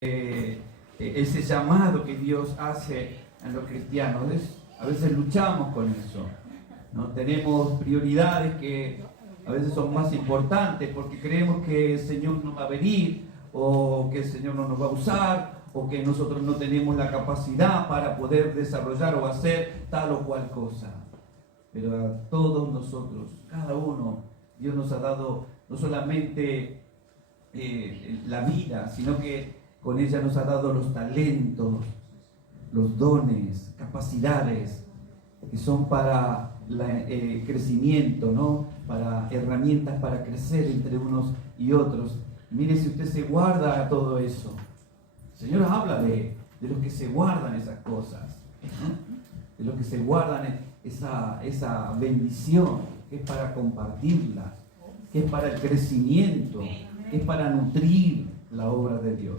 ese llamado que Dios hace a los cristianos. A veces luchamos con eso, ¿no? Tenemos prioridades que a veces son más importantes porque creemos que el Señor no va a venir, o que el Señor no nos va a usar, o que nosotros no tenemos la capacidad para poder desarrollar o hacer tal o cual cosa. Pero a todos nosotros, cada uno, Dios nos ha dado no solamente la vida, sino que con ella nos ha dado los talentos, los dones, capacidades, que son para el crecimiento, ¿no? Para herramientas para crecer entre unos y otros. Mire, si usted se guarda todo eso, el Señor habla de los que se guardan esas cosas, ¿no? De los que se guardan esa bendición, que es para compartirla, que es para el crecimiento, que es para nutrir la obra de Dios.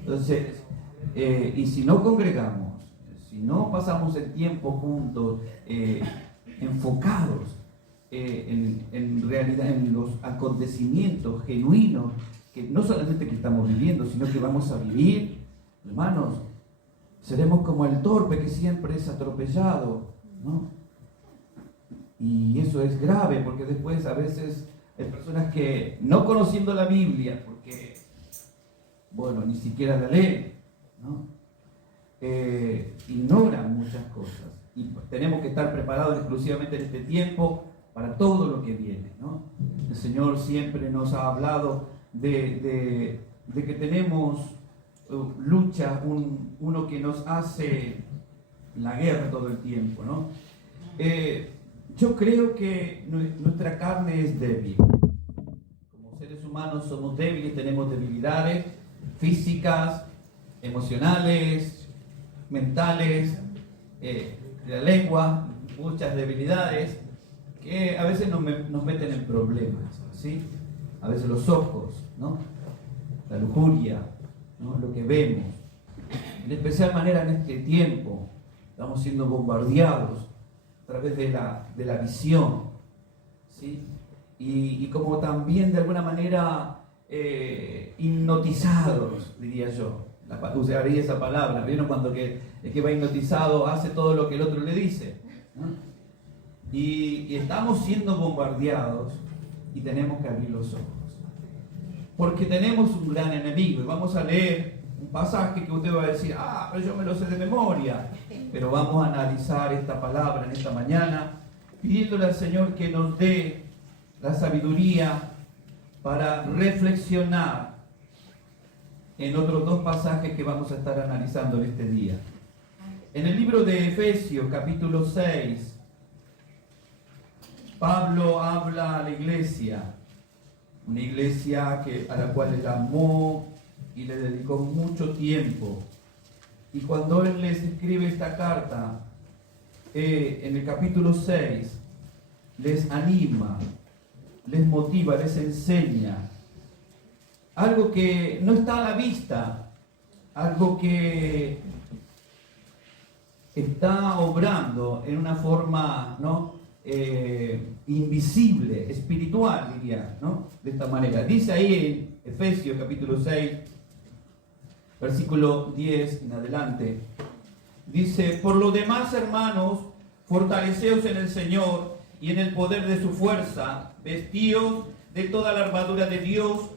Entonces, y si no congregamos, si no pasamos el tiempo juntos, enfocados en realidad en los acontecimientos genuinos, que no solamente que estamos viviendo, sino que vamos a vivir, hermanos, seremos como el torpe que siempre es atropellado, ¿no? Y eso es grave, porque después a veces hay personas que, no conociendo la Biblia, porque, bueno, ni siquiera la leen, ¿no? Ignoran muchas cosas. Y tenemos que estar preparados exclusivamente en este tiempo para todo lo que viene, ¿no? El Señor siempre nos ha hablado de que tenemos lucha, uno que nos hace la guerra todo el tiempo, ¿no? Yo creo que nuestra carne es débil. Como seres humanos somos débiles, tenemos debilidades físicas, emocionales, mentales, de la lengua, muchas debilidades que a veces nos meten en problemas, ¿sí? A veces los ojos, ¿no? La lujuria, ¿no? Lo que vemos. De especial manera en este tiempo estamos siendo bombardeados a través de la visión, ¿sí? Y como también de alguna manera hipnotizados, diría yo. Usaría esa palabra. ¿Vieron cuando el que va hipnotizado hace todo lo que el otro le dice, ¿no? Y estamos siendo bombardeados y tenemos que abrir los ojos. Porque tenemos un gran enemigo. Y vamos a leer un pasaje que usted va a decir, pero yo me lo sé de memoria. Pero vamos a analizar esta palabra en esta mañana, pidiéndole al Señor que nos dé la sabiduría para reflexionar en otros dos pasajes que vamos a estar analizando en este día. En el libro de Efesios, capítulo 6, Pablo habla a la iglesia, una iglesia a la cual él amó y le dedicó mucho tiempo. Y cuando él les escribe esta carta, en el capítulo 6, les anima, les motiva, les enseña algo que no está a la vista, algo que está obrando en una forma, ¿no? Invisible, espiritual, diría, ¿no? De esta manera. Dice ahí en Efesios capítulo 6, versículo 10 en adelante. Dice: por lo demás, hermanos, fortaleceos en el Señor y en el poder de su fuerza, vestíos de toda la armadura de Dios,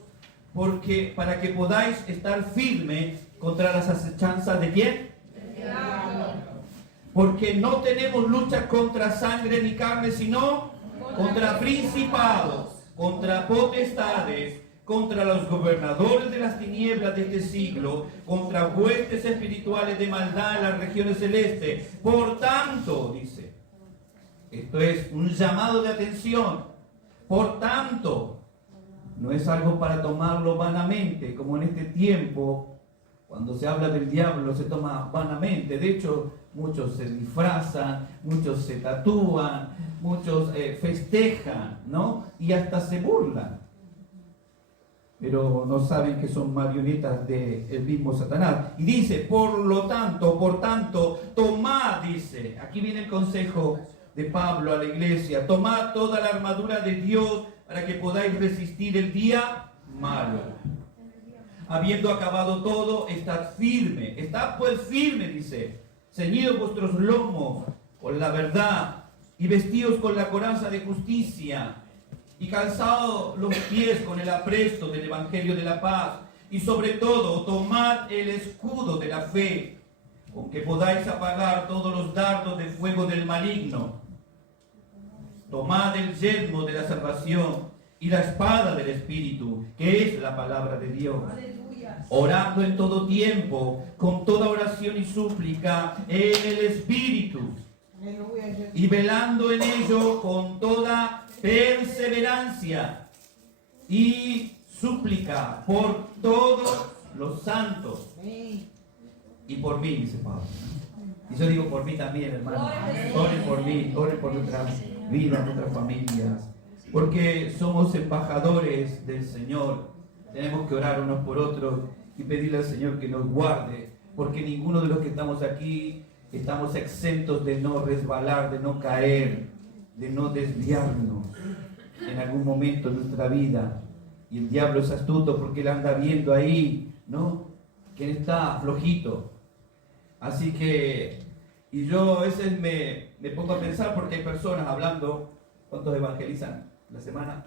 para que podáis estar firmes contra las acechanzas de ¿quién? Del diablo. Porque no tenemos lucha contra sangre ni carne, sino contra principados, contra potestades, contra los gobernadores de las tinieblas de este siglo, contra huestes espirituales de maldad en las regiones celestes. Por tanto, dice, esto es un llamado de atención. Por tanto, no es algo para tomarlo vanamente, como en este tiempo, cuando se habla del diablo, se toma vanamente. De hecho, muchos se disfrazan, muchos se tatúan, muchos festejan, ¿no? Y hasta se burlan. Pero no saben que son marionetas del mismo Satanás. Y dice, por tanto, tomad, dice, aquí viene el consejo de Pablo a la iglesia, tomad toda la armadura de Dios para que podáis resistir el día malo. habiendo acabado todo, estad firme. Estad pues firme, dice, ceñidos vuestros lomos con la verdad y vestidos con la coraza de justicia y calzados los pies con el apresto del evangelio de la paz. Y sobre todo, tomad el escudo de la fe, con que podáis apagar todos los dardos de fuego del maligno. Tomad el yelmo de la salvación y la espada del Espíritu, que es la palabra de Dios. Aleluya. Orando en todo tiempo, con toda oración y súplica en el Espíritu. Aleluya. Y velando en ello con toda perseverancia y súplica por todos los santos. Y por mí, dice Pablo. Y yo digo por mí también, hermano. Oren por mí, oren por nuestras vidas, nuestras familias. Porque somos embajadores del Señor. Tenemos que orar unos por otros y pedirle al Señor que nos guarde. Porque ninguno de los que estamos aquí estamos exentos de no resbalar, de no caer, de no desviarnos en algún momento de nuestra vida. Y el diablo es astuto porque él anda viendo ahí, ¿no? Que él está flojito. Así que, y yo a veces me pongo a pensar porque hay personas hablando, ¿cuántos evangelizan la semana?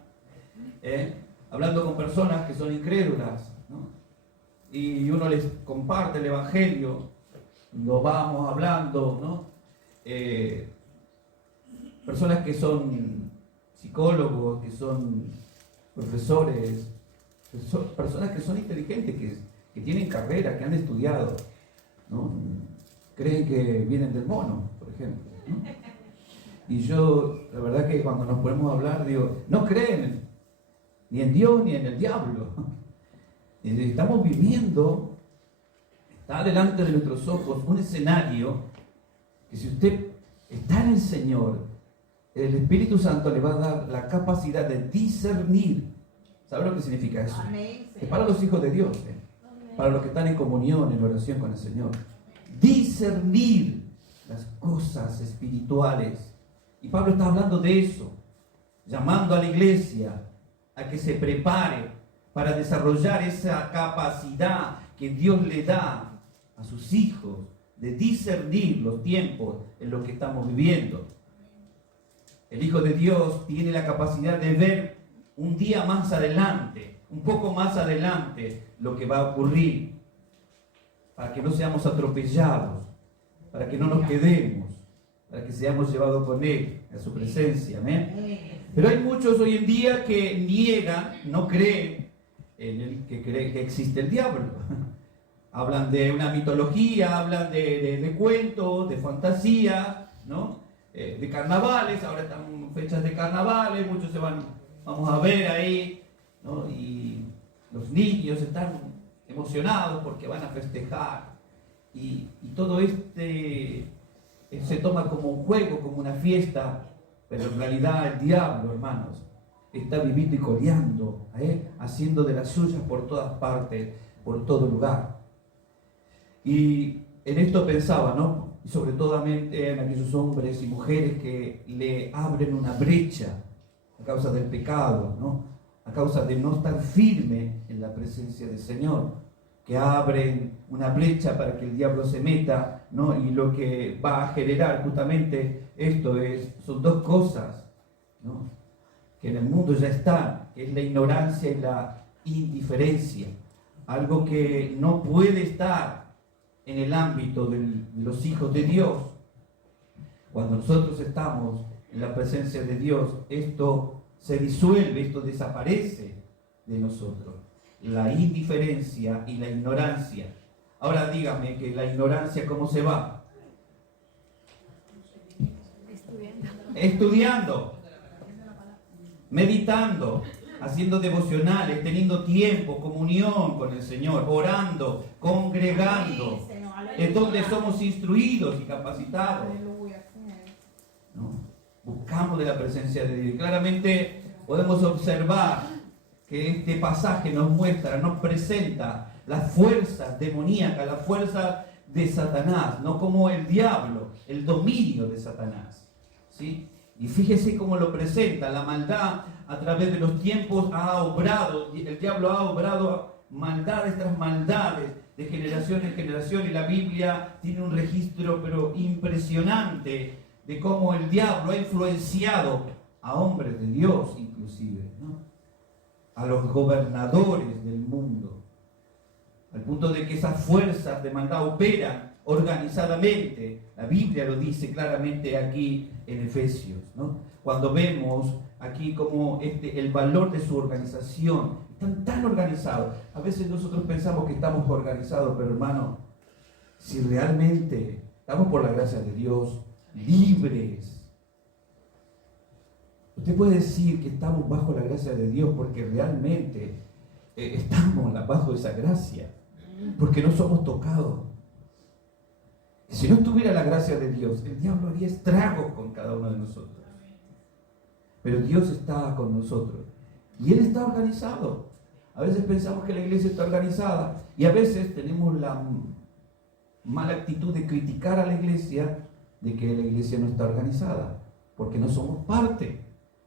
Hablando con personas que son incrédulas, ¿no? Y uno les comparte el evangelio, lo vamos hablando, ¿no? Personas que son psicólogos, que son profesores, personas que son inteligentes, que tienen carrera, que han estudiado, ¿no? Creen que vienen del mono, por ejemplo, ¿no? Y yo, la verdad que cuando nos ponemos a hablar, digo, no creen ni en Dios ni en el diablo. Y estamos viviendo, está delante de nuestros ojos un escenario que si usted está en el Señor, el Espíritu Santo le va a dar la capacidad de discernir. ¿Sabe lo que significa eso? Amén. Es para los hijos de Dios, para los que están en comunión, en oración con el Señor. Discernir las cosas espirituales. Y Pablo está hablando de eso, llamando a la iglesia a que se prepare para desarrollar esa capacidad que Dios le da a sus hijos de discernir los tiempos en los que estamos viviendo. El Hijo de Dios tiene la capacidad de ver un día más adelante, un poco más adelante, lo que va a ocurrir, para que no seamos atropellados, para que no nos quedemos, para que seamos llevados con Él a su presencia. Amén. Pero hay muchos hoy en día que niegan, no creen que existe el diablo. Hablan de una mitología, hablan de cuentos, de fantasía, ¿no? De carnavales, ahora están fechas de carnavales, muchos vamos a ver ahí, ¿no? Y los niños están emocionados porque van a festejar. Y todo se toma como un juego, como una fiesta, pero en realidad el diablo, hermanos, está viviendo y coleando, haciendo de las suyas por todas partes, por todo lugar. Y en esto pensaba, ¿no? Y sobre todo en aquellos hombres y mujeres que le abren una brecha a causa del pecado, ¿no? A causa de no estar firme en la presencia del Señor, que abren una brecha para que el diablo se meta, ¿no? Y lo que va a generar justamente son dos cosas, ¿no? Que en el mundo ya están, que es la ignorancia y la indiferencia, algo que no puede estar en el ámbito de los hijos de Dios. Cuando nosotros estamos en la presencia de Dios, esto se disuelve, esto desaparece de nosotros. La indiferencia y la ignorancia. Ahora dígame que la ignorancia, ¿cómo se va? Estudiando, meditando, haciendo devocionales, teniendo tiempo, comunión con el Señor, orando, congregando. Es donde somos instruidos y capacitados, ¿no? Buscamos de la presencia de Dios. Claramente podemos observar que este pasaje nos presenta las fuerzas demoníacas, las fuerzas de Satanás, no como el diablo, el dominio de Satanás, ¿sí? Y fíjese cómo lo presenta. La maldad a través de los tiempos ha obrado, el diablo ha obrado maldades tras maldades, de generación en generación, y la Biblia tiene un registro pero impresionante de cómo el diablo ha influenciado a hombres de Dios inclusive, ¿no? A los gobernadores del mundo, al punto de que esas fuerzas de maldad operan organizadamente. La Biblia lo dice claramente aquí en Efesios, ¿no? Cuando vemos aquí como el valor de su organización, están tan organizados. A veces nosotros pensamos que estamos organizados, pero hermano, si realmente estamos por la gracia de Dios libres, usted puede decir que estamos bajo la gracia de Dios porque realmente estamos bajo esa gracia, porque no somos tocados. Si no estuviera la gracia de Dios, el diablo haría estragos con cada uno de nosotros. Pero Dios está con nosotros y Él está organizado. A veces pensamos que la iglesia está organizada y a veces tenemos la mala actitud de criticar a la iglesia, de que la iglesia no está organizada, porque no somos parte,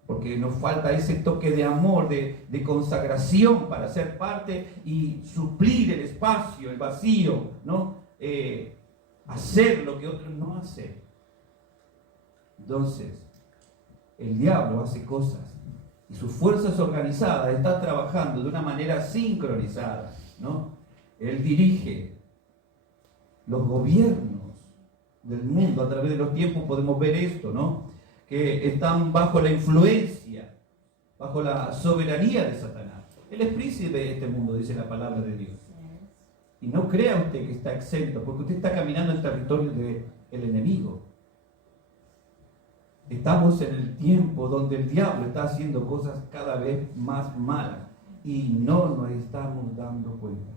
porque nos falta ese toque de amor, de consagración para ser parte y suplir el espacio, el vacío, ¿no? Hacer lo que otros no hacen. Entonces, el diablo hace cosas y sus fuerzas organizadas están trabajando de una manera sincronizada, ¿no? Él dirige los gobiernos del mundo a través de los tiempos. Podemos ver esto, ¿no? Que están bajo la influencia, bajo la soberanía de Satanás. Él es príncipe de este mundo, dice la palabra de Dios. Y no crea usted que está exento, porque usted está caminando en territorio del enemigo. Estamos en el tiempo donde el diablo está haciendo cosas cada vez más malas y no nos estamos dando cuenta.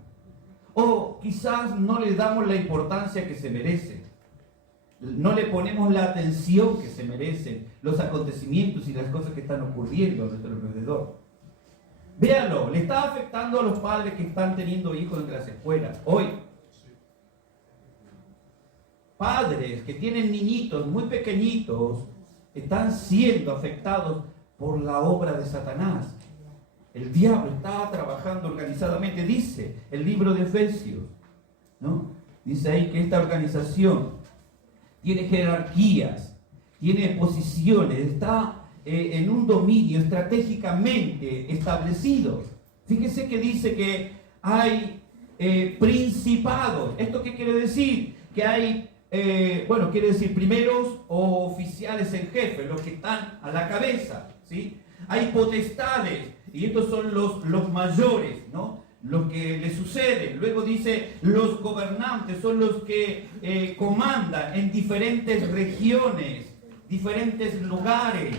O quizás no le damos la importancia que se merece. No le ponemos la atención que se merecen los acontecimientos y las cosas que están ocurriendo a nuestro alrededor. Véanlo, le está afectando a los padres que están teniendo hijos en las escuelas hoy. Padres que tienen niñitos muy pequeñitos están siendo afectados por la obra de Satanás. El diablo está trabajando organizadamente, dice el libro de Efesios, ¿no? Dice ahí que esta organización tiene jerarquías, tiene posiciones, está en un dominio estratégicamente establecido. Fíjese que dice que hay principados. ¿Esto qué quiere decir? Que hay, quiere decir primeros o oficiales en jefe, los que están a la cabeza, ¿sí? Hay potestades, y estos son los mayores, ¿no? Lo que le sucede. Luego dice, los gobernantes son los que comandan en diferentes regiones, diferentes lugares.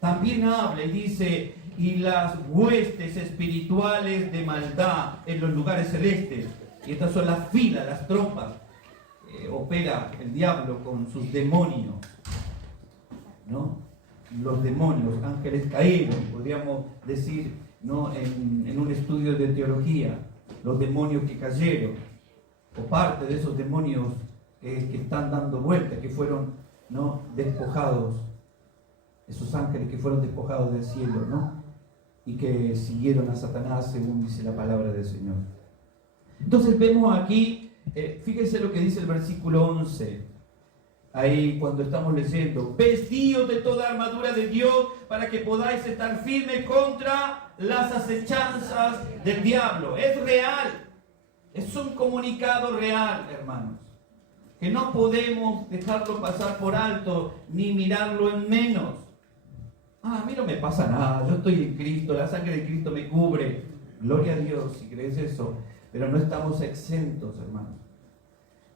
También habla y dice, y las huestes espirituales de maldad en los lugares celestes. Y estas son las filas, las tropas. Opera el diablo con sus demonios, ¿no? Los demonios, ángeles caídos, podríamos decir, ¿no? En un estudio de teología, los demonios que cayeron, o parte de esos demonios que están dando vueltas, que fueron, ¿no? despojados, esos ángeles que fueron despojados del cielo, ¿no? Y que siguieron a Satanás, según dice la palabra del Señor. Entonces vemos aquí, fíjense lo que dice el versículo 11. Ahí cuando estamos leyendo, vestidos de toda armadura de Dios para que podáis estar firmes contra las acechanzas del diablo. Es real, es un comunicado real, hermanos, que no podemos dejarlo pasar por alto ni mirarlo en menos. A mí no me pasa nada, yo estoy en Cristo, la sangre de Cristo me cubre. Gloria a Dios si crees eso, pero no estamos exentos, hermanos.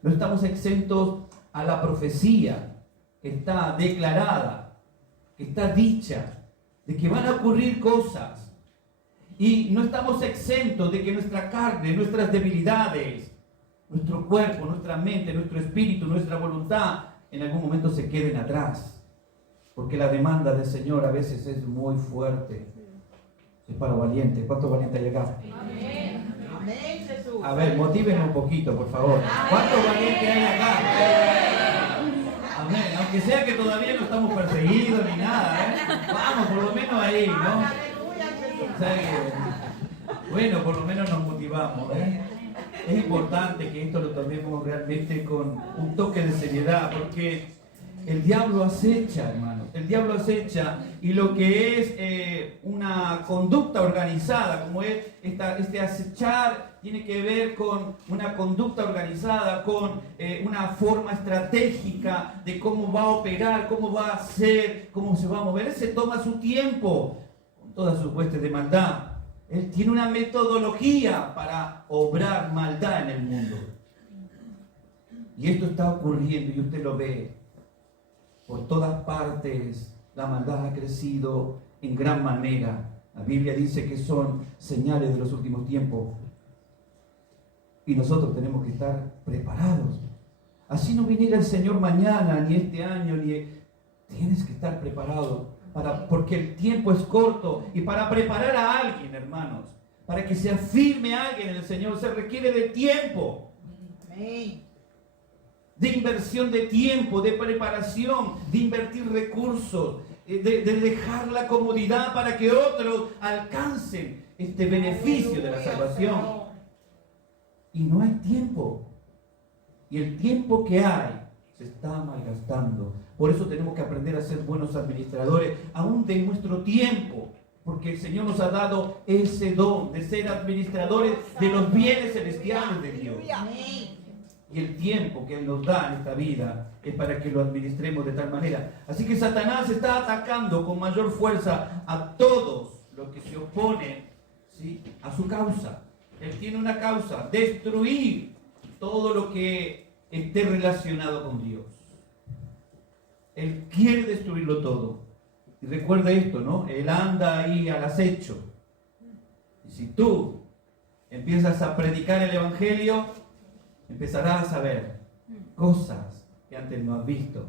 No estamos exentos a la profecía que está declarada, que está dicha, de que van a ocurrir cosas. Y no estamos exentos de que nuestra carne, nuestras debilidades, nuestro cuerpo, nuestra mente, nuestro espíritu, nuestra voluntad, en algún momento se queden atrás. Porque la demanda del Señor a veces es muy fuerte. Es para valientes. ¿Cuántos valientes hay acá? Amén. Amén, Jesús. A ver, motívenme un poquito, por favor. ¿Cuántos valientes hay acá? Amén. Aunque sea que todavía no estamos perseguidos ni nada, ¿eh? Vamos, por lo menos ahí, ¿no? O sea Bueno, por lo menos nos motivamos, ¿eh? Es importante que esto lo tomemos realmente con un toque de seriedad, porque el diablo acecha, hermanos. El diablo acecha, y lo que es una conducta organizada, como es este acechar, tiene que ver con una conducta organizada, con una forma estratégica de cómo va a operar, cómo va a hacer, cómo se va a mover. Él se toma su tiempo con todas sus huestes de maldad. Él tiene una metodología para obrar maldad en el mundo. Y esto está ocurriendo y usted lo ve. Por todas partes la maldad ha crecido en gran manera. La Biblia dice que son señales de los últimos tiempos. Y nosotros tenemos que estar preparados. Así no viniera el Señor mañana, ni este año, Tienes que estar preparado. Porque el tiempo es corto, y para preparar a alguien, hermanos, para que se afirme alguien en el Señor, se requiere de tiempo. Amén. De inversión de tiempo, de preparación, de invertir recursos, de dejar la comodidad para que otros alcancen este beneficio de la salvación. Y no hay tiempo. Y el tiempo que hay se está malgastando. Por eso tenemos que aprender a ser buenos administradores, aún de nuestro tiempo. Porque el Señor nos ha dado ese don de ser administradores de los bienes celestiales de Dios. Y el tiempo que Él nos da en esta vida es para que lo administremos de tal manera. Así que Satanás está atacando con mayor fuerza a todos los que se oponen, ¿sí?, a su causa. Él tiene una causa: destruir todo lo que esté relacionado con Dios. Él quiere destruirlo todo. Y recuerda esto, ¿no? Él anda ahí al acecho. Y si tú empiezas a predicar el Evangelio, empezarás a ver cosas que antes no has visto.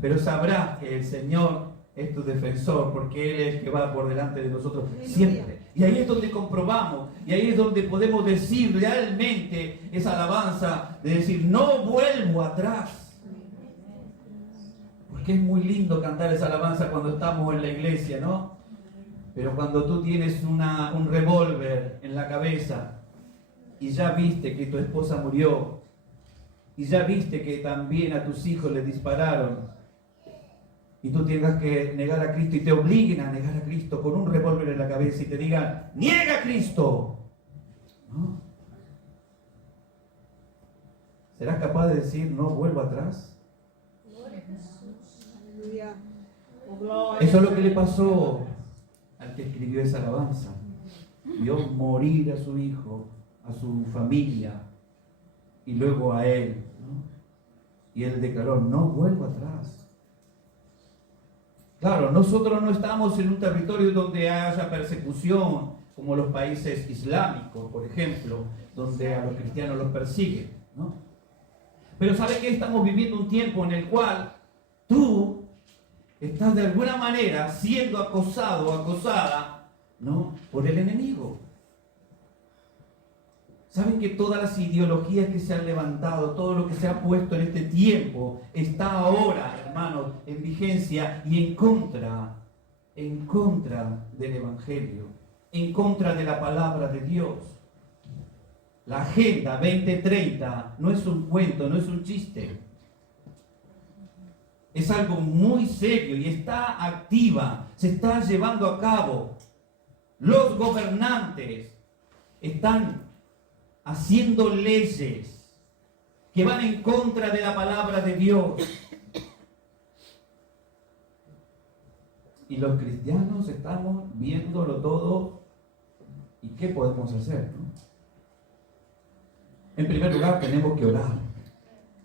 Pero sabrás que el Señor es tu defensor, porque Él es el que va por delante de nosotros siempre. Y ahí es donde comprobamos, y ahí es donde podemos decir realmente esa alabanza, de decir: no vuelvo atrás. Porque es muy lindo cantar esa alabanza cuando estamos en la iglesia, ¿no? Pero cuando tú tienes un revólver en la cabeza y ya viste que tu esposa murió, y ya viste que también a tus hijos les dispararon, y tú tengas que negar a Cristo y te obliguen a negar a Cristo con un revólver en la cabeza y te digan: ¡niega a Cristo! ¿No? ¿Serás capaz de decir: no vuelvo atrás? Eso es lo que le pasó al que escribió esa alabanza. Vio morir a su hijo, a su familia, y luego a él, ¿no? Y él declaró: no vuelvo atrás. Claro, nosotros no estamos en un territorio donde haya persecución, como los países islámicos, por ejemplo, donde a los cristianos los persiguen, ¿no? Pero ¿sabe qué? Estamos viviendo un tiempo en el cual tú estás de alguna manera siendo acosado o acosada, ¿no?, por el enemigo. ¿Saben que todas las ideologías que se han levantado, todo lo que se ha puesto en este tiempo, está ahora, hermanos, en vigencia y en contra del Evangelio, en contra de la palabra de Dios? La Agenda 2030 no es un cuento, no es un chiste. Es algo muy serio y está activa, se está llevando a cabo. Los gobernantes están haciendo leyes que van en contra de la palabra de Dios. Y los cristianos estamos viéndolo todo. ¿Y qué podemos hacer, no? En primer lugar, tenemos que orar.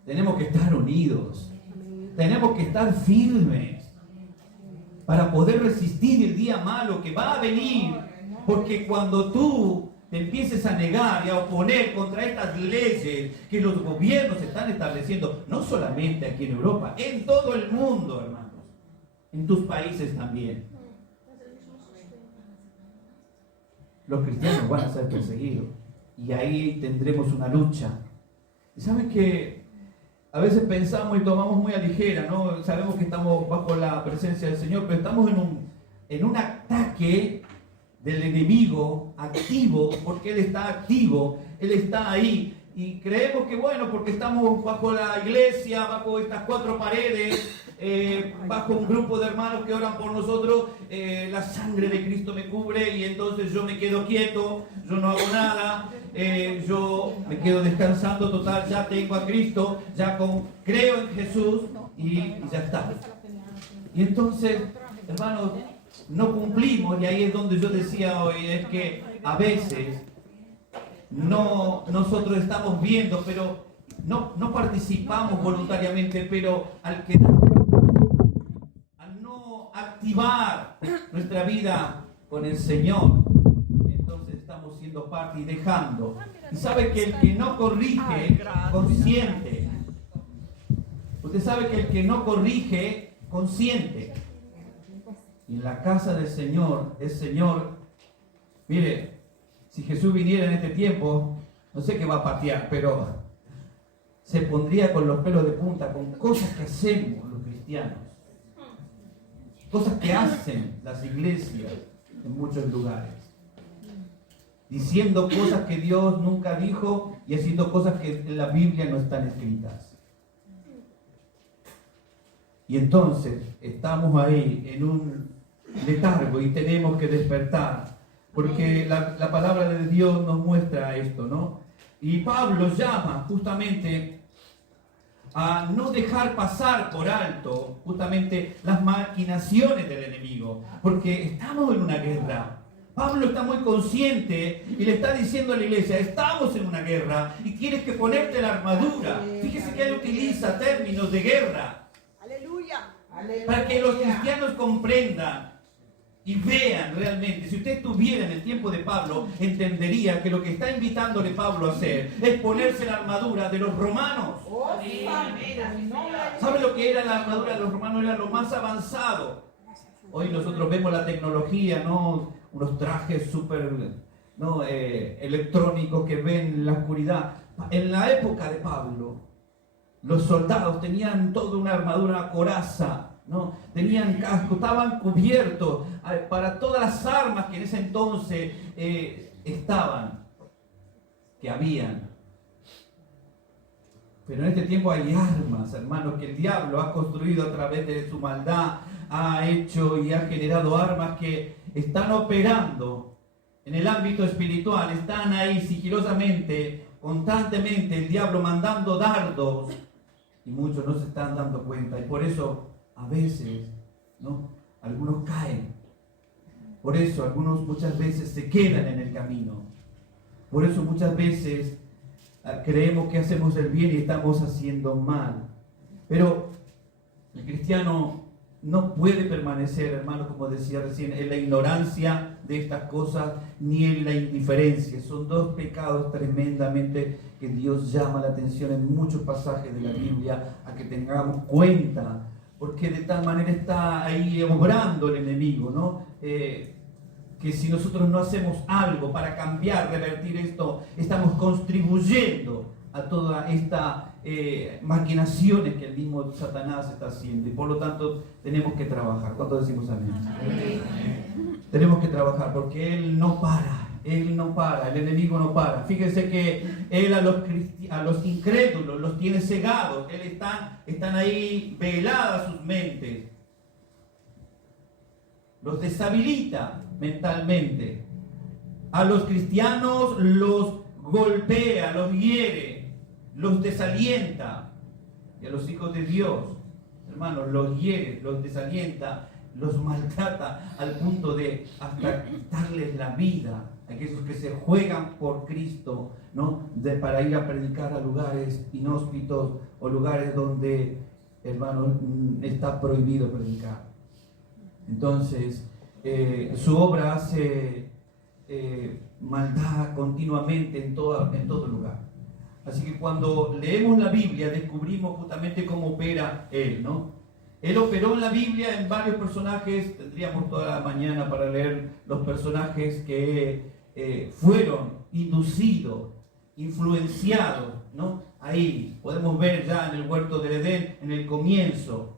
Tenemos que estar unidos. Tenemos que estar firmes para poder resistir el día malo que va a venir. Porque cuando tú te empieces a negar y a oponer contra estas leyes que los gobiernos están estableciendo, no solamente aquí en Europa, en todo el mundo, hermanos, en tus países también, los cristianos van a ser perseguidos. Y ahí tendremos una lucha. Y saben que a veces pensamos y tomamos muy a ligera, ¿no? Sabemos que estamos bajo la presencia del Señor, pero estamos en un ataque del enemigo activo, porque él está activo, él está ahí. Y creemos que bueno, porque estamos bajo la iglesia, bajo estas cuatro paredes, bajo un grupo de hermanos que oran por nosotros, la sangre de Cristo me cubre y entonces yo me quedo quieto, yo no hago nada, yo me quedo descansando, total, ya tengo a Cristo, creo en Jesús y ya está. Y entonces, hermanos, no cumplimos, y ahí es donde yo decía hoy, es que a veces nosotros estamos viendo, pero no participamos voluntariamente, pero al no activar nuestra vida con el Señor, entonces estamos siendo parte y dejando. Y sabe que el que no corrige, consiente. Usted sabe que el que no corrige, consiente. Y en la casa del Señor, el Señor, mire, si Jesús viniera en este tiempo, no sé qué va a patear, pero se pondría con los pelos de punta, con cosas que hacemos los cristianos, cosas que hacen las iglesias en muchos lugares, diciendo cosas que Dios nunca dijo y haciendo cosas que en la Biblia no están escritas. Y entonces estamos ahí en un letargo y tenemos que despertar, porque la palabra de Dios nos muestra esto, ¿no? Y Pablo llama justamente a no dejar pasar por alto justamente las maquinaciones del enemigo, porque estamos en una guerra. Pablo está muy consciente y le está diciendo a la iglesia, estamos en una guerra y tienes que ponerte la armadura. Fíjese que él utiliza términos de guerra. Aleluya. Para que los cristianos comprendan y vean realmente. Si usted estuviera en el tiempo de Pablo, entendería que lo que está invitándole Pablo a hacer es ponerse la armadura de los romanos. ¿Sabe lo que era la armadura de los romanos? Era lo más avanzado. Hoy nosotros vemos la tecnología, ¿no? Unos trajes súper electrónicos que ven en la oscuridad. En la época de Pablo, los soldados tenían toda una armadura coraza, ¿no? Tenían casco, estaban cubiertos para todas las armas que en ese entonces que habían. Pero en este tiempo hay armas, hermanos, que el diablo ha construido a través de su maldad, ha hecho y ha generado armas que están operando en el ámbito espiritual, están ahí sigilosamente, constantemente, el diablo mandando dardos, y muchos no se están dando cuenta, y por eso a veces, ¿no?, algunos caen, por eso algunos muchas veces se quedan en el camino, por eso muchas veces creemos que hacemos el bien y estamos haciendo mal. Pero el cristiano no puede permanecer, hermano, como decía recién, en la ignorancia de estas cosas ni en la indiferencia. Son dos pecados tremendamente que Dios llama la atención en muchos pasajes de la Biblia a que tengamos cuenta, porque de tal manera está ahí obrando el enemigo, ¿no? Que si nosotros no hacemos algo para cambiar, revertir esto, estamos contribuyendo a toda esta maquinaciones que el mismo Satanás está haciendo, y por lo tanto tenemos que trabajar. ¿Cuánto decimos amén? Amén. Tenemos que trabajar porque Él no para, el enemigo no para. Fíjense que Él a los incrédulos los tiene cegados, están ahí veladas sus mentes, los deshabilita mentalmente. A los cristianos los golpea, los hiere, los desalienta. Y a los hijos de Dios, hermanos, los hiere, los desalienta, los maltrata al punto de hasta quitarles la vida. Aquellos que se juegan por Cristo, ¿no?, para ir a predicar a lugares inhóspitos o lugares donde, hermanos, está prohibido predicar. Entonces, su obra hace maldad continuamente en todo lugar. Así que cuando leemos la Biblia descubrimos justamente cómo opera Él, ¿no? Él operó en la Biblia en varios personajes. Tendríamos toda la mañana para leer los personajes que fueron inducidos, influenciados, ¿no? Ahí podemos ver ya en el huerto del Edén, en el comienzo,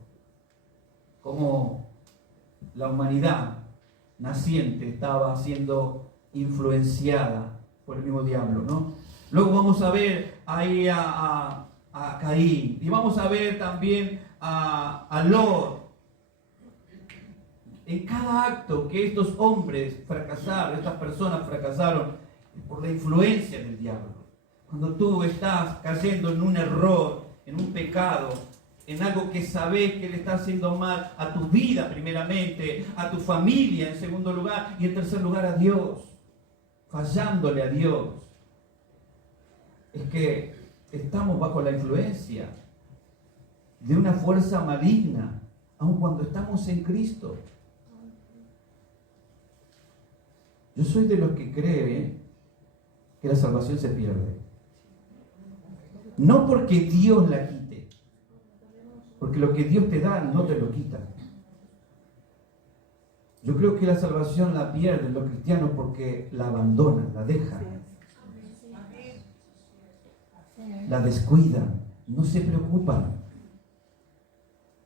cómo la humanidad naciente estaba siendo influenciada por el mismo diablo, ¿no? Luego vamos a ver ahí a Caín, y vamos a ver también a Lot. En cada acto que estos hombres fracasaron, estas personas fracasaron por la influencia del diablo. Cuando tú estás cayendo en un error, en un pecado, en algo que sabes que le está haciendo mal a tu vida primeramente, a tu familia en segundo lugar y en tercer lugar a Dios, fallándole a Dios, es que estamos bajo la influencia de una fuerza maligna, aun cuando estamos en Cristo. Yo soy de los que cree que la salvación se pierde. No porque Dios la quite, porque lo que Dios te da no te lo quita. Yo creo que la salvación la pierden los cristianos porque la abandonan, la dejan, la descuidan, no se preocupan.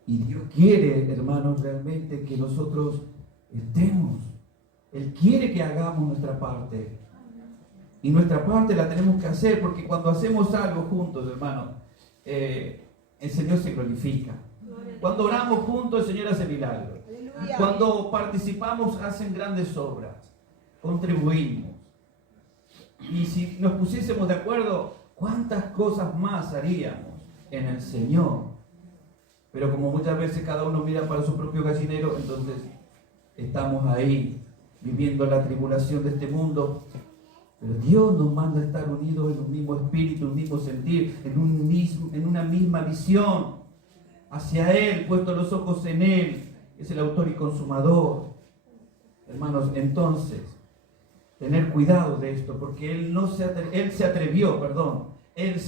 Y Dios quiere, hermanos, realmente que nosotros estemos. Él quiere que hagamos nuestra parte. Y nuestra parte la tenemos que hacer, porque cuando hacemos algo juntos, hermanos, el Señor se glorifica. Cuando oramos juntos, el Señor hace milagros. Cuando participamos, hacen grandes obras. Contribuimos. Y si nos pusiésemos de acuerdo, ¿cuántas cosas más haríamos en el Señor? Pero como muchas veces cada uno mira para su propio gallinero, entonces estamos ahí viviendo la tribulación de este mundo. Pero Dios nos manda a estar unidos en un mismo espíritu, un mismo sentir, en una misma visión hacia Él, puestos los ojos en Él, que es el autor y consumador. Hermanos, entonces, tener cuidado de esto, porque Él se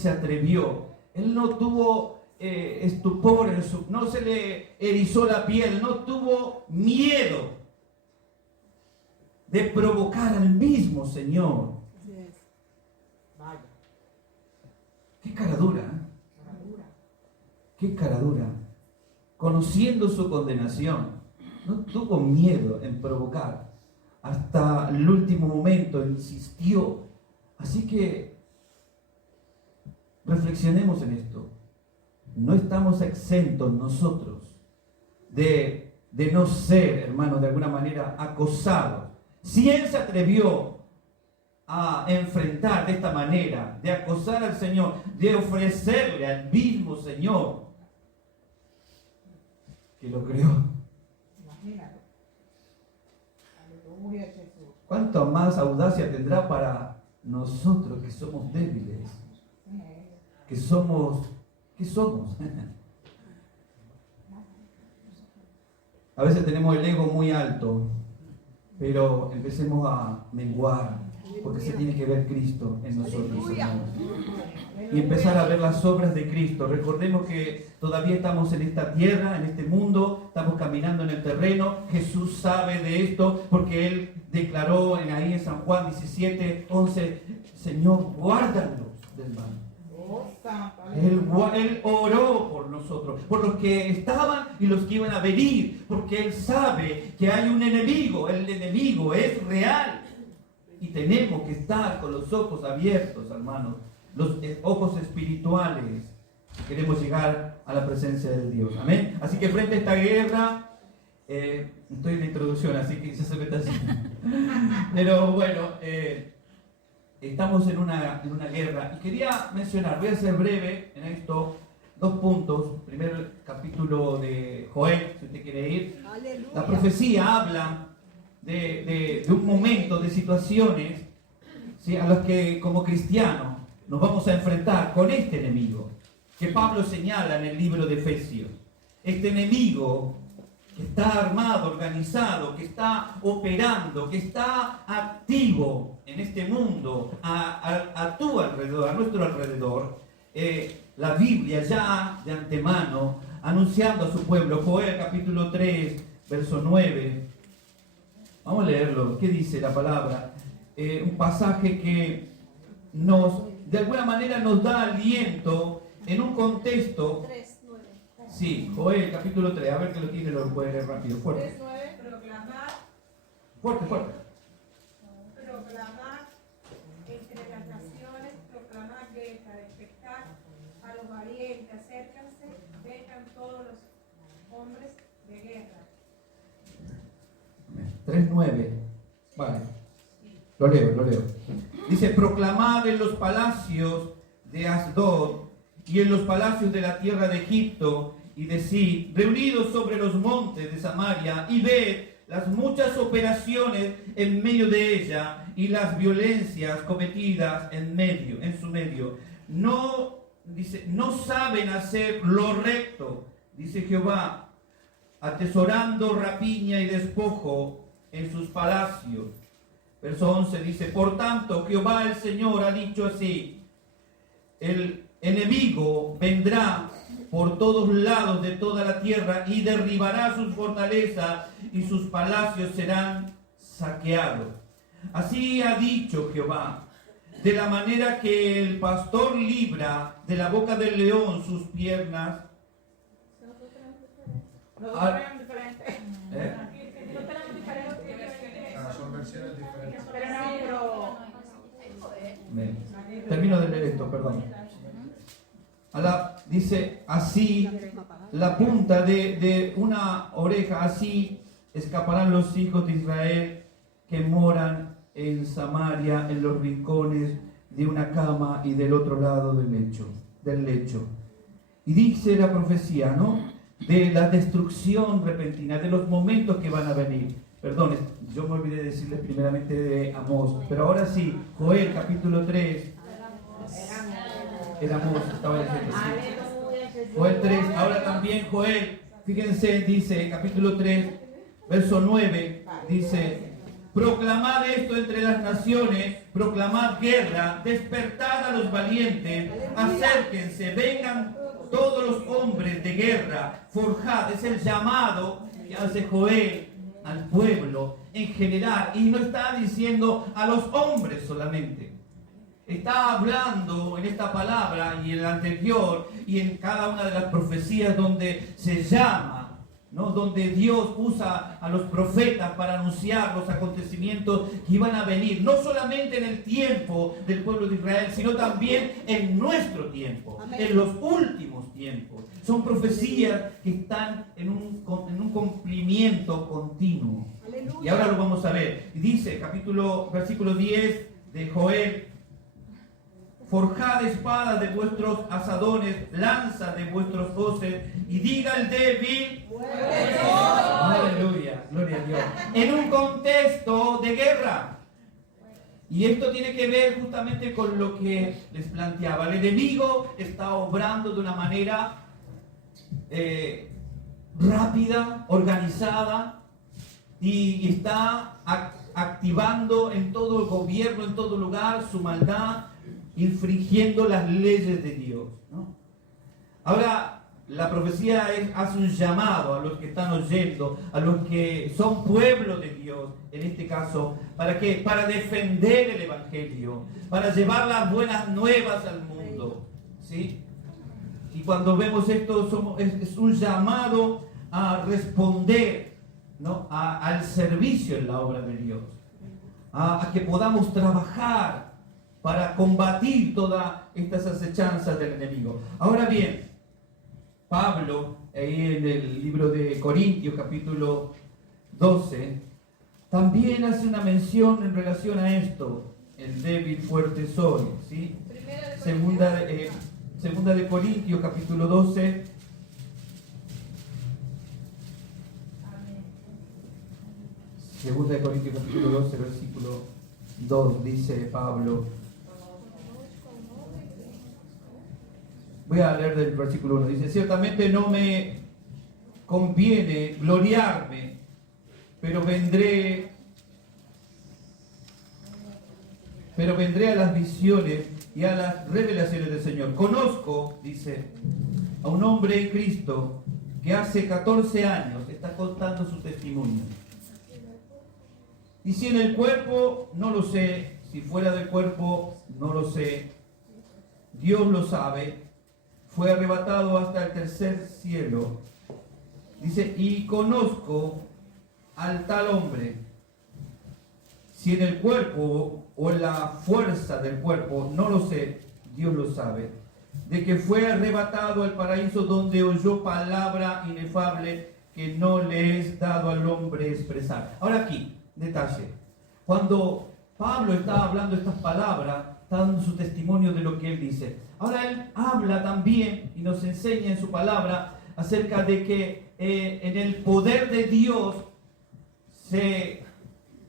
atrevió. Él no tuvo estupor, no se le erizó la piel, no tuvo miedo de provocar al mismo Señor. Qué cara dura, ¿eh? Qué cara dura. Conociendo su condenación, no tuvo miedo en provocar. Hasta el último momento insistió. Así que reflexionemos en esto. No estamos exentos nosotros de no ser, hermanos, de alguna manera acosados. Si Él se atrevió a enfrentar de esta manera, de acosar al Señor, de ofrecerle al mismo Señor que lo creó, ¿cuánto más audacia tendrá para nosotros que somos débiles? ¿Qué somos? A veces tenemos el ego muy alto, pero empecemos a menguar, porque se tiene que ver Cristo en nosotros, hermanos. Y empezar a ver las obras de Cristo. Recordemos que todavía estamos en esta tierra, en este mundo, estamos caminando en el terreno. Jesús sabe de esto, porque Él declaró ahí en San Juan 17:11, Señor, guárdanos del mal. Él oró por nosotros, por los que estaban y los que iban a venir, porque Él sabe que hay un enemigo. El enemigo es real y tenemos que estar con los ojos abiertos, hermanos, los ojos espirituales, si queremos llegar a la presencia de Dios. Amén. Así que frente a esta guerra, estoy en la introducción, así que ya se me está haciendo. Pero bueno, estamos en una guerra y quería mencionar, voy a ser breve en esto, 2 puntos. Primero, el capítulo de Joel, si usted quiere ir. Aleluya. La profecía habla de un momento, de situaciones, ¿sí?, a las que como cristianos nos vamos a enfrentar con este enemigo que Pablo señala en el libro de Efesios. Este enemigo que está armado, organizado, que está operando, que está activo en este mundo, a tu alrededor, a nuestro alrededor. La Biblia ya de antemano anunciando a su pueblo. Joel capítulo 3, verso 9. Vamos a leerlo. ¿Qué dice la palabra? Un pasaje que de alguna manera nos da aliento en un contexto. 3:9. Sí, Joel capítulo 3, a ver que lo tiene, lo puede leer rápido, fuerte. 3:9, proclamar Fuerte, fuerte. Proclamar entre las naciones, proclamar guerra, despertar a los valientes, acércanse, vengan todos los hombres de guerra. 3:9. Vale. Lo leo. Dice, proclamad en los palacios de Asdod y en los palacios de la tierra de Egipto, y decid, reunidos sobre los montes de Samaria, y ved las muchas operaciones en medio de ella, y las violencias cometidas en su medio. No saben hacer lo recto, dice Jehová, atesorando rapiña y despojo en sus palacios. Verso 11 dice, por tanto, Jehová el Señor ha dicho así, el enemigo vendrá por todos lados de toda la tierra y derribará sus fortalezas y sus palacios serán saqueados. Así ha dicho Jehová, de la manera que el pastor libra de la boca del león sus piernas. Nosotros tenemos diferentes. ¿Eh? No tenemos diferentes. Son versiones diferentes. Termino de leer esto, perdón. Dice, así la punta de una oreja, así escaparán los hijos de Israel que moran en Samaria, en los rincones de una cama y del otro lado del lecho. Y dice la profecía, ¿no? De la destrucción repentina, de los momentos que van a venir. Perdón, yo me olvidé de decirles primeramente de Amós, pero ahora sí, Joel capítulo 3. Era Amós, estaba diciendo. Joel 3, ahora también Joel, fíjense, dice capítulo 3, verso 9, dice, proclamad esto entre las naciones, proclamad guerra, despertad a los valientes, acérquense, vengan todos los hombres de guerra, forjad, es el llamado que hace Joel al pueblo en general, y no está diciendo a los hombres solamente. Está hablando en esta palabra y en la anterior y en cada una de las profecías donde se llama, ¿no? Donde Dios usa a los profetas para anunciar los acontecimientos que iban a venir, no solamente en el tiempo del pueblo de Israel, sino también en nuestro tiempo, en los últimos tiempos. Son profecías que están en un cumplimiento continuo. Aleluya. Y ahora lo vamos a ver. Y dice, versículo 10 de Joel, forjad espadas de vuestros asadones, lanzas de vuestros hoces, y diga el débil, aleluya, gloria a Dios, en un contexto de guerra. Y esto tiene que ver justamente con lo que les planteaba. El enemigo está obrando de una manera rápida, organizada, y está activando en todo el gobierno, en todo lugar, su maldad, infringiendo las leyes de Dios, ¿no? Ahora, la profecía hace un llamado a los que están oyendo, a los que son pueblo de Dios, en este caso, ¿para qué? Para defender el Evangelio, para llevar las buenas nuevas al mundo, ¿sí? Y cuando vemos esto, es un llamado a responder, ¿no? Al servicio en la obra de Dios, a que podamos trabajar para combatir todas estas acechanzas del enemigo. Ahora bien, Pablo, ahí en el libro de Corintios, capítulo 12, también hace una mención en relación a esto, el débil fuerte soy, ¿sí? Segunda de Corintios, capítulo 12. Segunda de Corintios, capítulo 12, versículo 2, dice Pablo. Voy a leer del versículo 1. Dice, ciertamente no me conviene gloriarme, pero vendré a las visiones y a las revelaciones del Señor. Conozco, dice, a un hombre en Cristo que hace 14 años está contando su testimonio. Y si en el cuerpo, no lo sé, si fuera del cuerpo, no lo sé, Dios lo sabe, fue arrebatado hasta el tercer cielo. Dice, y conozco al tal hombre, si en el cuerpo o en la fuerza del cuerpo, no lo sé, Dios lo sabe, de que fue arrebatado al paraíso donde oyó palabra inefable que no le es dado al hombre expresar. Ahora aquí, detalle. Cuando Pablo está hablando estas palabras, está dando su testimonio de lo que él dice. Ahora él habla también y nos enseña en su palabra acerca de que en el poder de Dios se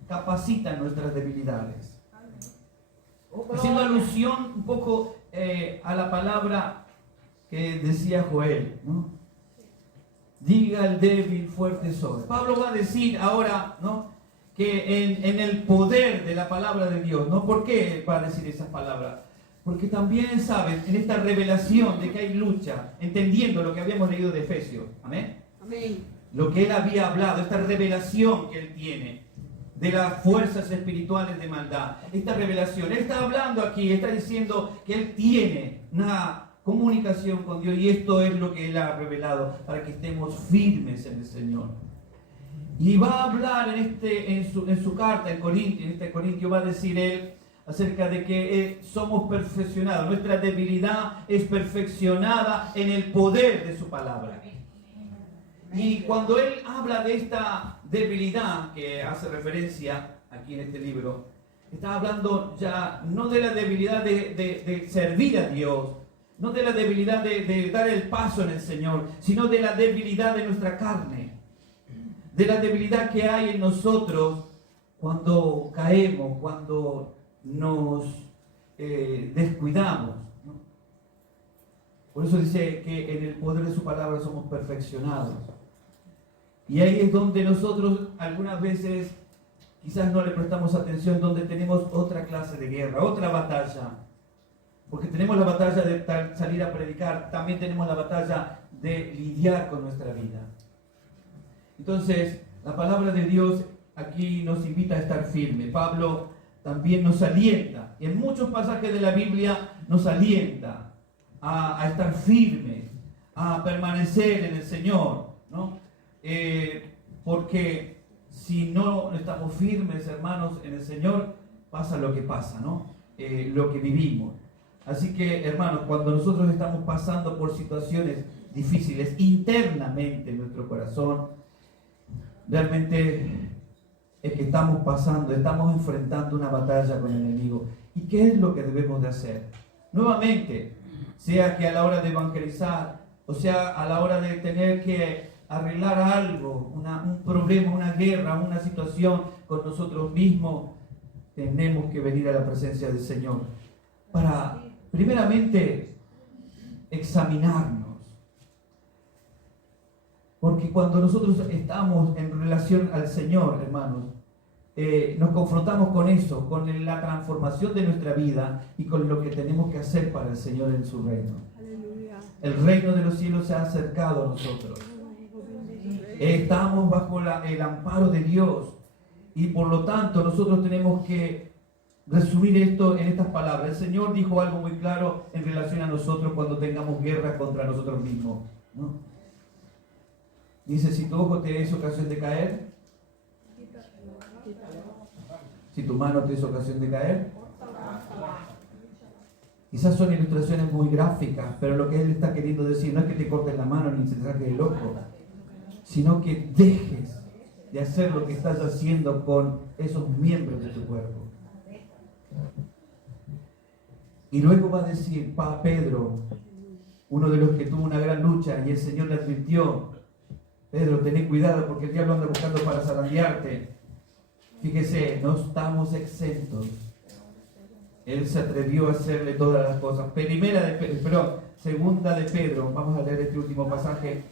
capacitan nuestras debilidades. Haciendo alusión un poco a la palabra que decía Joel, ¿no? Diga el débil, fuerte soy. Pablo va a decir ahora, ¿no?, que en el poder de la palabra de Dios, ¿no? ¿Por qué va a decir esas palabras? Porque también saben, en esta revelación de que hay lucha, entendiendo lo que habíamos leído de Efesios, amén, Amén. lo que él había hablado, esta revelación que él tiene de las fuerzas espirituales de maldad, esta revelación, él está hablando aquí, está diciendo que él tiene una comunicación con Dios y esto es lo que él ha revelado para que estemos firmes en el Señor. Y va a hablar en su carta en Corintio va a decir él acerca de que somos perfeccionados, nuestra debilidad es perfeccionada en el poder de su palabra. Y cuando él habla de esta debilidad que hace referencia aquí en este libro, está hablando ya no de la debilidad de servir a Dios, no de la debilidad de dar el paso en el Señor, sino de la debilidad de nuestra carne, de la debilidad que hay en nosotros cuando caemos, cuando nos descuidamos, ¿no? Por eso dice que en el poder de su palabra somos perfeccionados. Y ahí es donde nosotros algunas veces quizás no le prestamos atención, donde tenemos otra clase de guerra, otra batalla. Porque tenemos la batalla de salir a predicar, también tenemos la batalla de lidiar con nuestra vida. Entonces, la palabra de Dios aquí nos invita a estar firmes. Pablo también nos alienta, y en muchos pasajes de la Biblia nos alienta a estar firmes, a permanecer en el Señor, ¿no? Porque si no estamos firmes, hermanos, en el Señor, pasa lo que pasa, ¿no? Lo que vivimos. Así que, hermanos, cuando nosotros estamos pasando por situaciones difíciles internamente en nuestro corazón, realmente es que estamos enfrentando una batalla con el enemigo. ¿Y qué es lo que debemos de hacer? Nuevamente, sea que a la hora de evangelizar, o sea a la hora de tener que arreglar algo, un problema, una guerra, una situación con nosotros mismos, tenemos que venir a la presencia del Señor para, primeramente, examinarnos. Porque cuando nosotros estamos en relación al Señor, hermanos, nos confrontamos con eso, con la transformación de nuestra vida y con lo que tenemos que hacer para el Señor en su reino. Aleluya. El reino de los cielos se ha acercado a nosotros. Estamos bajo el amparo de Dios y por lo tanto nosotros tenemos que resumir esto en estas palabras. El Señor dijo algo muy claro en relación a nosotros cuando tengamos guerra contra nosotros mismos, ¿no? Dice, si tu ojo te es ocasión de caer, si tu mano te es ocasión de caer. Quizás son ilustraciones muy gráficas, pero lo que Él está queriendo decir no es que te cortes la mano ni se te saque el ojo, sino que dejes de hacer lo que estás haciendo con esos miembros de tu cuerpo. Y luego va a decir, Pedro, uno de los que tuvo una gran lucha, y el Señor le advirtió, Pedro, ten cuidado porque el diablo anda buscando para zarandearte. Fíjese, no estamos exentos. Él se atrevió a hacerle todas las cosas. Segunda de Pedro, vamos a leer este último pasaje.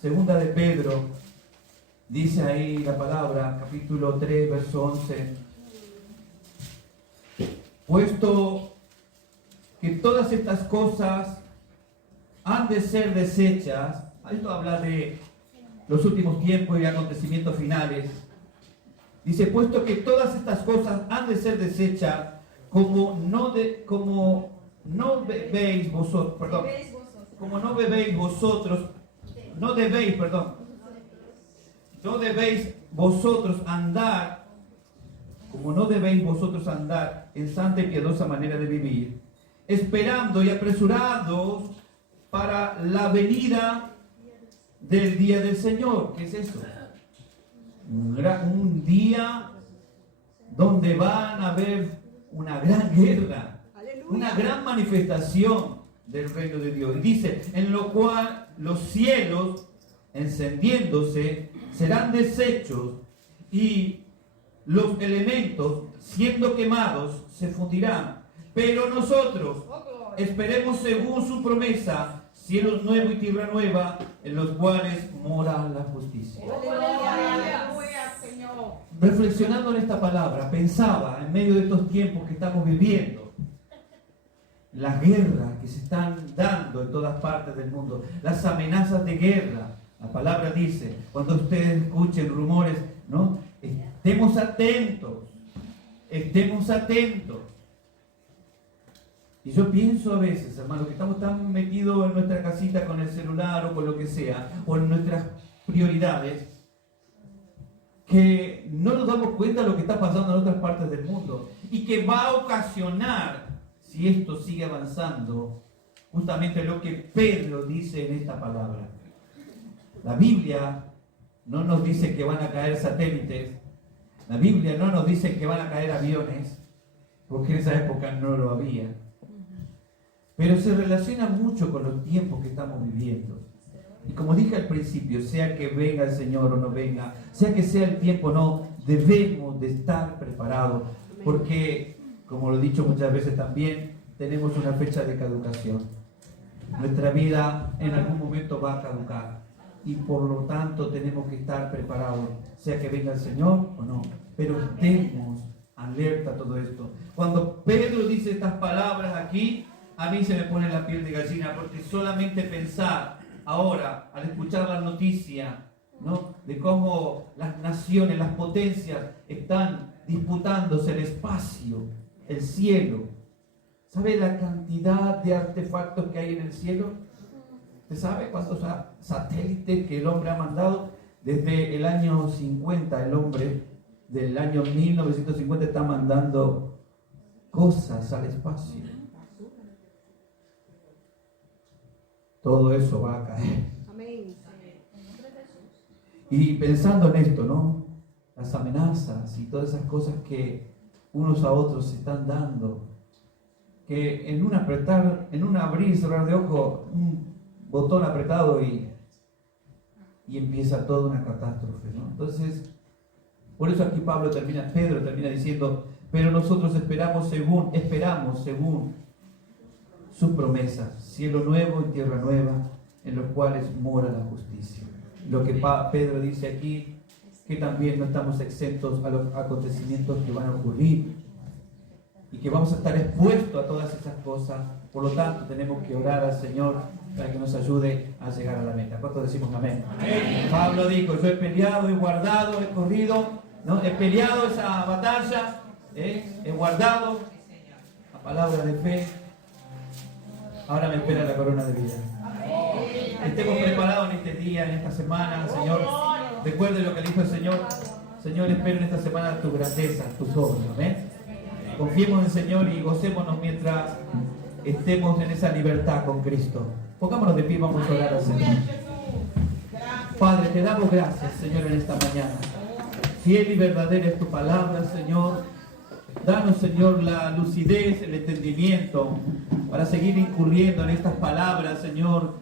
Segunda de Pedro, dice ahí la palabra, capítulo 3, verso 11. Puesto que todas estas cosas han de ser deshechas, esto habla de los últimos tiempos y acontecimientos finales. Dice, puesto que todas estas cosas han de ser deshechas, como no debéis vosotros andar como no debéis vosotros andar en santa y piadosa manera de vivir, esperando y apresurados para la venida del día del Señor. ¿Qué es eso? Un día donde van a haber una gran guerra, una gran manifestación del reino de Dios. Y dice, en lo cual los cielos, encendiéndose, serán deshechos y los elementos, siendo quemados, se fundirán. Pero nosotros esperemos según su promesa cielos nuevos y tierra nueva, en los cuales mora la justicia. Aleluya, Señor. Reflexionando en esta palabra, pensaba en medio de estos tiempos que estamos viviendo, las guerras que se están dando en todas partes del mundo, las amenazas de guerra. La palabra dice, cuando ustedes escuchen rumores, ¿no? Estemos atentos, estemos atentos. Y yo pienso a veces, hermano, que estamos tan metidos en nuestra casita con el celular o con lo que sea, o en nuestras prioridades, que no nos damos cuenta de lo que está pasando en otras partes del mundo y que va a ocasionar, si esto sigue avanzando, justamente lo que Pedro dice en esta palabra. La Biblia no nos dice que van a caer satélites, la Biblia no nos dice que van a caer aviones, porque en esa época no lo había. Pero se relaciona mucho con los tiempos que estamos viviendo. Y como dije al principio, sea que venga el Señor o no venga, sea que sea el tiempo o no, debemos de estar preparados. Porque, como lo he dicho muchas veces también, tenemos una fecha de caducación. Nuestra vida en algún momento va a caducar. Y por lo tanto tenemos que estar preparados, sea que venga el Señor o no. Pero estemos alerta a todo esto. Cuando Pedro dice estas palabras aquí, a mí se me pone la piel de gallina, porque solamente pensar ahora, al escuchar la noticia, ¿no?, de cómo las naciones, las potencias están disputándose el espacio, el cielo. ¿Sabe la cantidad de artefactos que hay en el cielo? ¿Usted sabe cuántos satélites que el hombre ha mandado? Desde el año 50, el hombre del año 1950 está mandando cosas al espacio. Todo eso va a caer. Amén. Y pensando en esto, ¿no? Las amenazas y todas esas cosas que unos a otros se están dando, que en un abrir y cerrar de ojo, un botón apretado y empieza toda una catástrofe, ¿no? Entonces, por eso aquí Pedro termina diciendo, pero nosotros esperamos según sus promesas, cielo nuevo y tierra nueva, en los cuales mora la justicia. Lo que Pedro dice aquí, que también no estamos exentos a los acontecimientos que van a ocurrir y que vamos a estar expuestos a todas esas cosas. Por lo tanto, tenemos que orar al Señor para que nos ayude a llegar a la meta. ¿Cuántos decimos amén? Amén. Pablo dijo, yo he peleado, he guardado, he corrido, ¿no? He peleado esa batalla, he guardado la palabra de fe. Ahora me espera la corona de vida. Estemos preparados en este día, en esta semana, Señor. Recuerde lo que le dijo el Señor. Señor, espero en esta semana tu grandeza, tus obras. Amén. Confiemos en el Señor y gocémonos mientras estemos en esa libertad con Cristo. Pongámonos de pie, vamos a orar al Señor. Padre, te damos gracias, Señor, en esta mañana. Fiel y verdadera es tu palabra, Señor. Danos, Señor, la lucidez, el entendimiento para seguir incurriendo en estas palabras, Señor,